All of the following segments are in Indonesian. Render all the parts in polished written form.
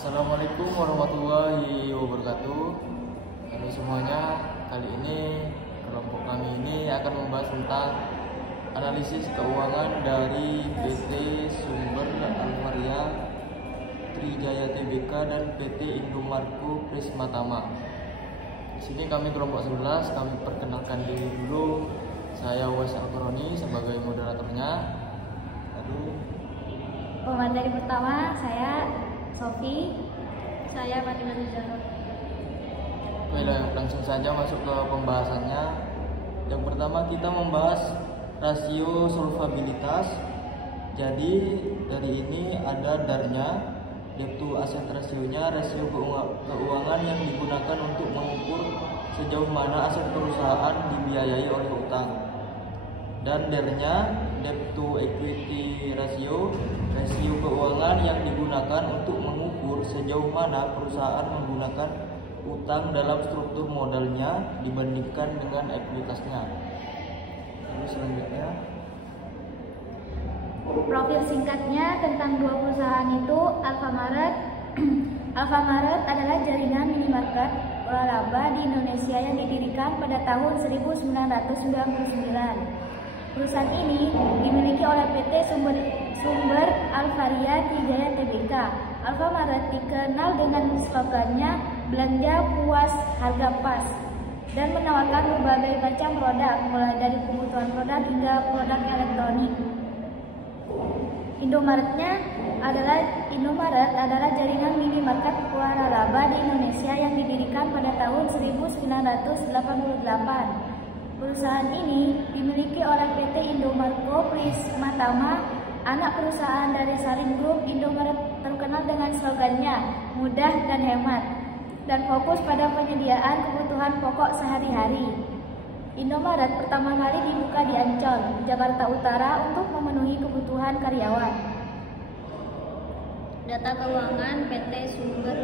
Assalamualaikum warahmatullahi wabarakatuh. Halo semuanya, kali ini kelompok kami ini akan membahas tentang analisis keuangan dari PT Sumber Alvaria Trijaya Tbk dan PT Indomarko Prismatama. Di sini kami kelompok 11, kami perkenalkan diri dulu. Saya Wes Alkoroni sebagai moderatornya. Lalu pemateri pertama saya Sofi, saya Fatimah Zahra. Langsung saja masuk ke pembahasannya. Yang pertama kita membahas rasio solvabilitas. Jadi dari ini ada DAR-nya, debt to asset ratio-nya, rasio keuangan yang digunakan untuk mengukur sejauh mana aset perusahaan dibiayai oleh utang. Dan DER-nya, debt to equity ratio, rasio keuangan yang digunakan untuk mengukur sejauh mana perusahaan menggunakan utang dalam struktur modalnya dibandingkan dengan ekuitasnya. Lalu selanjutnya, profil singkatnya tentang dua perusahaan itu Alfamart. Alfamart adalah jaringan minimarket waralaba di Indonesia yang didirikan pada tahun 1999. Perusahaan ini dimiliki oleh PT Sumber Alvaria Trijaya Tbk. Alfamart dikenal dengan slogannya belanja puas harga pas dan menawarkan berbagai macam produk mulai dari kebutuhan produk hingga produk elektronik. Indomaret adalah jaringan minimarket waralaba di Indonesia yang didirikan pada tahun 1988. Perusahaan ini dimiliki oleh PT Indomarko Prismatama, anak perusahaan dari Saring Group. Indomaret terkenal dengan slogannya mudah dan hemat dan fokus pada penyediaan kebutuhan pokok sehari-hari. Indomaret pertama kali dibuka di Ancol, Jakarta Utara untuk memenuhi kebutuhan karyawan. Data keuangan PT Sumber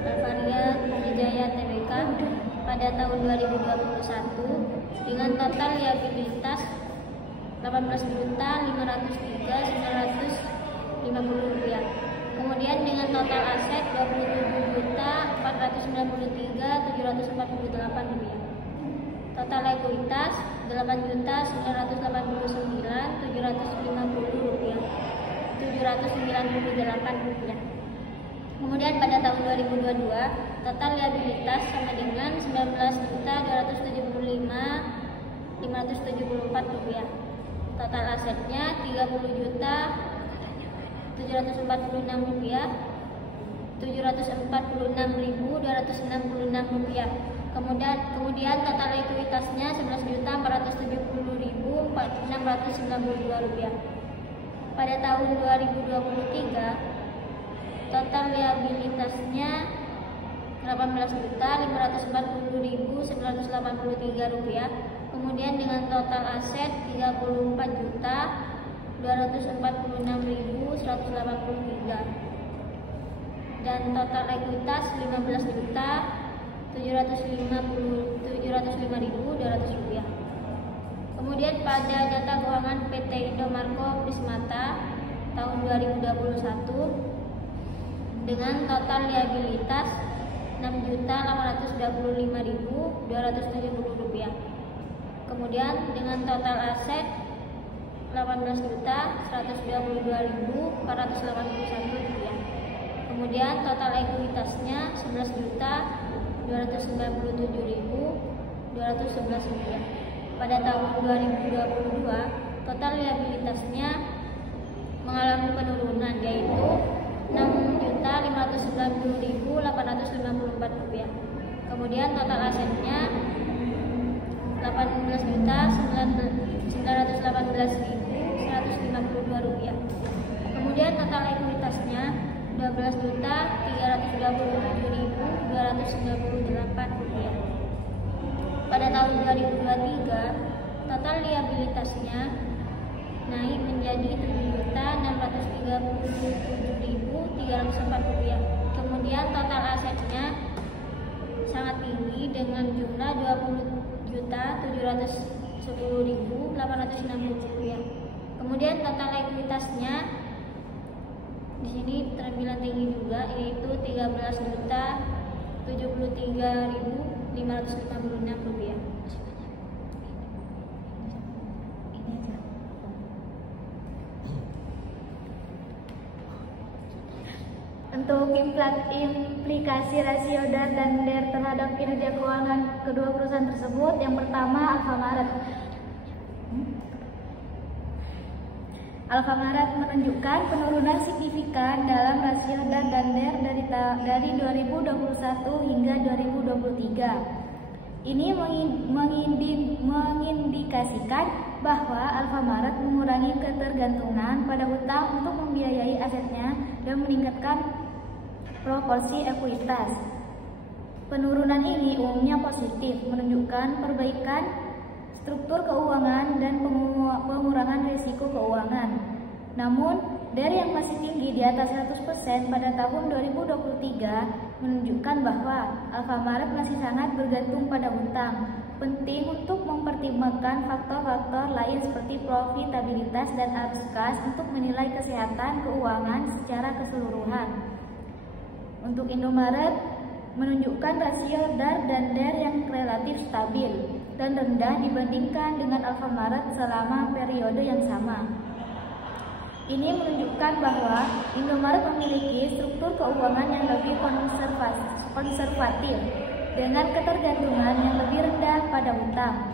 Alvaria Trijaya Tbk pada tahun 2021 dengan total liabilitas Rp18.503.950. Kemudian dengan total aset Rp27.493.748. Total ekuitas Rp8.989.798. Kemudian pada tahun 2022 total liabilitas sama dengan Rp19.574. Total asetnya Rp30.746.266. Kemudian total ekuitasnya Rp11.470.692. Pada tahun 2023 total liabilitasnya Rp18.540.983. Kemudian dengan total aset Rp34.246.183 dan total ekuitas Rp15.705.200. Kemudian pada data keuangan PT Indomarko Prismata tahun 2021 dengan total liabilitas Rp6.825.270. Kemudian dengan total aset Rp18.122.481. Kemudian total ekuitasnya Rp11.297.211. Pada tahun 2022 total liabilitasnya mengalami penurunan yaitu Rp6.590.854. Kemudian total asetnya Rp18.918.152. Kemudian total ekuitasnya Rp12.337.298. Pada tahun 2023 total liabilitasnya naik menjadi Rp7.637.304. Kemudian total asetnya sangat tinggi dengan jumlah Rp20.710.860. Kemudian total ekuitasnya di sini terbilang tinggi juga yaitu 11.073.556 rupiah. Untuk implikasi rasio DAR dan DER terhadap kinerja keuangan kedua perusahaan tersebut, yang pertama Alfamart menunjukkan penurunan signifikan dalam rasio DAR dan DER dari 2021 hingga 2023. Ini mengindikasikan bahwa Alfamart mengurangi ketergantungan pada hutang untuk membiayai asetnya dan meningkatkan proporsi ekuitas. Penurunan ini umumnya positif, menunjukkan perbaikan struktur keuangan dan pengurangan risiko keuangan. Namun, DER yang masih tinggi di atas 100% pada tahun 2023 menunjukkan bahwa Alfamart masih sangat bergantung pada hutang. Penting untuk mempertimbangkan faktor-faktor lain seperti profitabilitas dan arus kas untuk menilai kesehatan keuangan secara keseluruhan. Untuk Indomaret menunjukkan rasio DAR dan DER yang relatif stabil dan rendah dibandingkan dengan Alfamart selama periode yang sama. Ini menunjukkan bahwa Indomaret memiliki struktur keuangan yang lebih konservatif dengan ketergantungan yang lebih rendah pada hutang.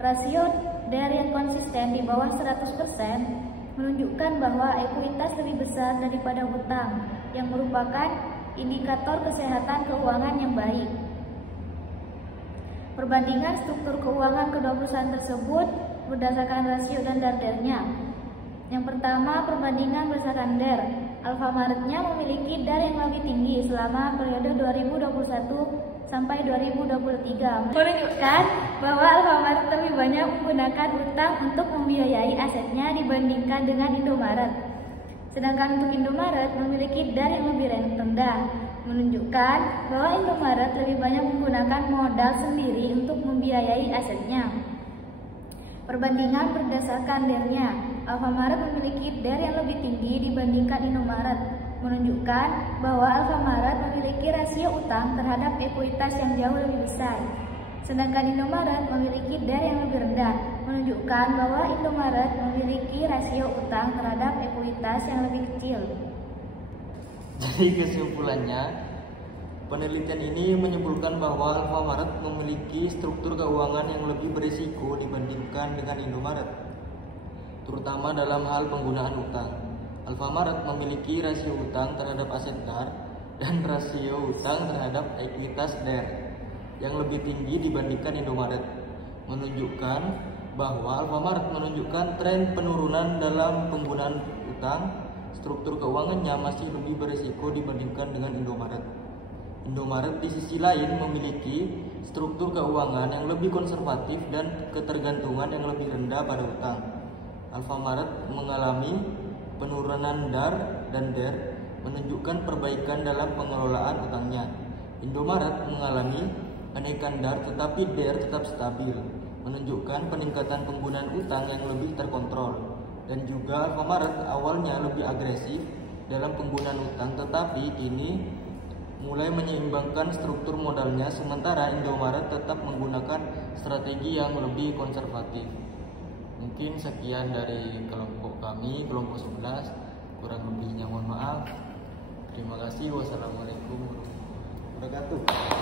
Rasio DER yang konsisten di bawah 100% menunjukkan bahwa ekuitas lebih besar daripada hutang, yang merupakan indikator kesehatan keuangan yang baik. Perbandingan struktur keuangan kedua perusahaan tersebut berdasarkan rasio dan DAR-nya. Yang pertama, perbandingan berdasarkan DAR. Alfamart-nya memiliki DAR yang lebih tinggi selama periode 2021 sampai 2023, menunjukkan bahwa Alfamart lebih banyak menggunakan utang untuk membiayai asetnya dibandingkan dengan Indomaret. Sedangkan untuk Indomaret memiliki DAR yang lebih rendah, menunjukkan bahwa Indomaret lebih banyak menggunakan modal sendiri untuk membiayai asetnya. Perbandingan berdasarkan DAR-nya, Alfamart memiliki DAR yang lebih tinggi dibandingkan Indomaret, menunjukkan bahwa Alfamart memiliki rasio utang terhadap ekuitas yang jauh lebih besar. Sedangkan Indomaret memiliki DAR yang lebih rendah, menunjukkan bahwa Indomaret memiliki rasio utang terhadap ekuitas yang lebih kecil. Jadi kesimpulannya, penelitian ini menyimpulkan bahwa Alfamart memiliki struktur keuangan yang lebih berisiko dibandingkan dengan Indomaret, terutama dalam hal penggunaan utang. Alfamart memiliki rasio utang terhadap aset DAR dan rasio utang terhadap ekuitas DER yang lebih tinggi dibandingkan Indomaret, menunjukkan bahwa Alfamart menunjukkan tren penurunan dalam penggunaan utang. Struktur keuangannya masih lebih berisiko dibandingkan dengan Indomaret. Indomaret di sisi lain memiliki struktur keuangan yang lebih konservatif dan ketergantungan yang lebih rendah pada utang. Alfamart mengalami penurunan DAR dan DER, menunjukkan perbaikan dalam pengelolaan utangnya. Indomaret mengalami kenaikan DAR tetapi DER tetap stabil, menunjukkan peningkatan penggunaan utang yang lebih terkontrol. Dan juga Alfamart awalnya lebih agresif dalam penggunaan utang, tetapi kini mulai menyeimbangkan struktur modalnya, sementara Indomaret tetap menggunakan strategi yang lebih konservatif. Mungkin sekian dari kelompok kami, kelompok 11. Kurang lebihnya mohon maaf. Terima kasih. Wassalamualaikum warahmatullahi wabarakatuh.